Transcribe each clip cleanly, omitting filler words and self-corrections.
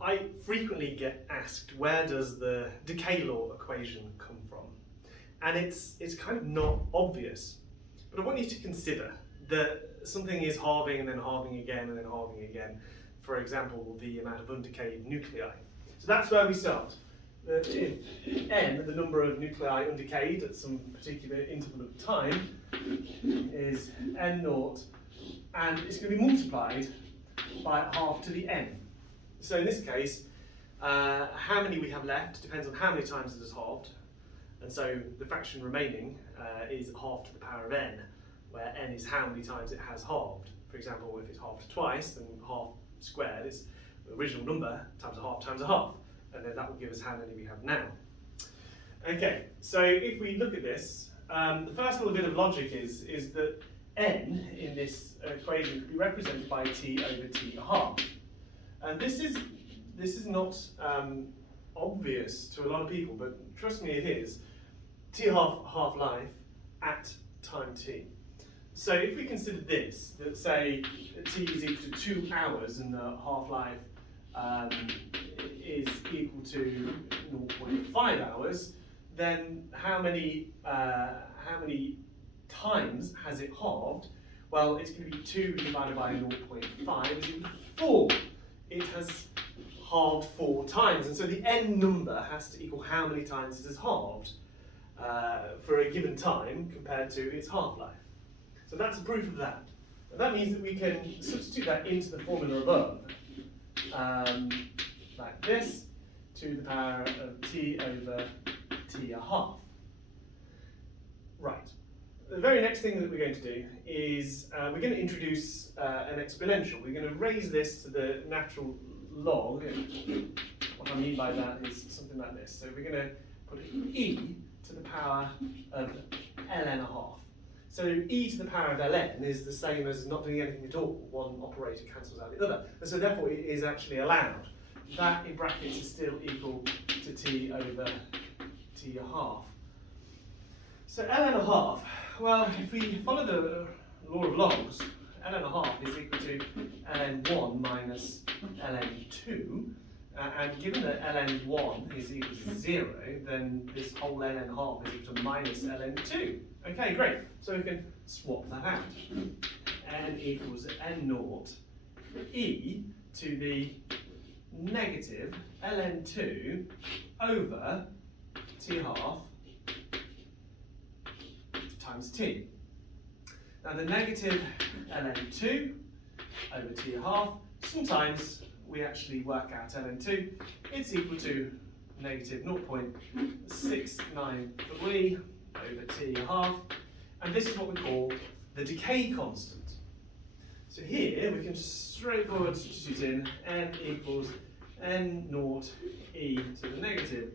I frequently get asked, where does the decay law equation come from? And it's kind of not obvious. But I want you to consider that something is halving and then halving again and then halving again. For example, the amount of undecayed nuclei. So that's where we start. If n, the number of nuclei undecayed at some particular interval of time, is n naught, and it's going to be multiplied by half to the n. So in this case, how many we have left depends on how many times it has halved. And so the fraction remaining is half to the power of n, where n is how many times it has halved. For example, if it's halved twice, then half squared is the original number times a half. And then that will give us how many we have now. Okay, so if we look at this, the first little bit of logic is that n in this equation can be represented by t over t half. And this is not obvious to a lot of people, but trust me, it is. T half-life at time t. So if we consider this, that say t is equal to 2 hours and the half-life is equal to 0.5 hours, then how many times has it halved? Well, it's going to be 2 divided by 0.5 is equal to 4. It has halved 4 times, and so the n number has to equal how many times it has halved for a given time compared to its half-life. So that's a proof of that. And that means that we can substitute that into the formula above, like this, to the power of t over t a half. Right. The very next thing that we're going to do is we're going to introduce an exponential. We're going to raise this to the natural log. And what I mean by that is something like this. So we're going to put e to the power of ln a half. So e to the power of ln is the same as not doing anything at all. One operator cancels out the other. And so therefore it is actually allowed. That in brackets is still equal to t over t a half. So ln a half, well, if we follow the law of logs, ln a half is equal to ln1 minus ln2. And given that ln1 is equal to 0, then this whole ln half is equal to minus ln2. Okay, great. So we can swap that out. N equals n naught e to the negative ln2 over t half times t. Now the negative ln2 over t half, sometimes we actually work out ln2, it's equal to negative 0.693 over t half, and this is what we call the decay constant. So here we can straightforward substitute in n equals n naught e to the negative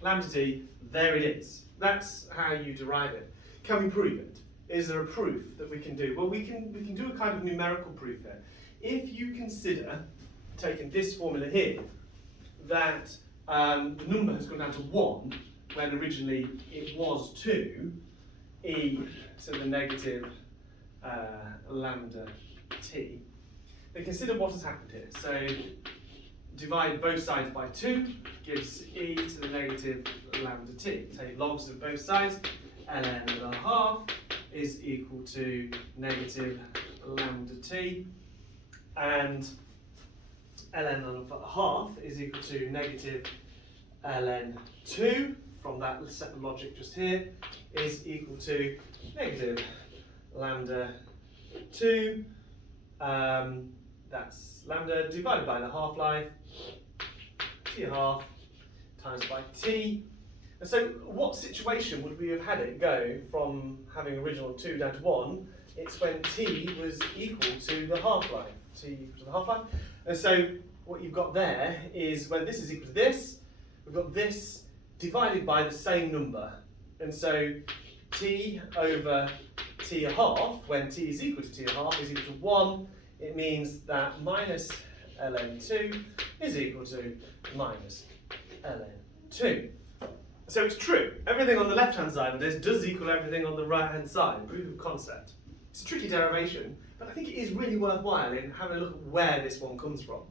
lambda t. There it is. That's how you derive it. Can we prove it? Is there a proof that we can do? Well, we can do a kind of numerical proof there. If you consider taking this formula here, that the number has gone down to 1 when originally it was 2, e to the negative lambda t. Then consider what has happened here. So divide both sides by 2 gives e to the negative lambda t. Take logs of both sides. ln and a half is equal to negative lambda t, and ln and a half is equal to negative ln2 from that set of logic just here is equal to negative lambda 2. That's lambda divided by the half-life, t half times by t. And so what situation would we have had it go from having original 2 down to 1? It's when t was equal to the half-life. T equal to the half-life. And so what you've got there is when this is equal to this, we've got this divided by the same number. And so t over t a half, when t is equal to t a half, is equal to 1. It means that minus ln2 is equal to minus ln2. So it's true. Everything on the left-hand side of this does equal everything on the right-hand side. Proof of concept. It's a tricky derivation, but I think it is really worthwhile in having a look at where this one comes from.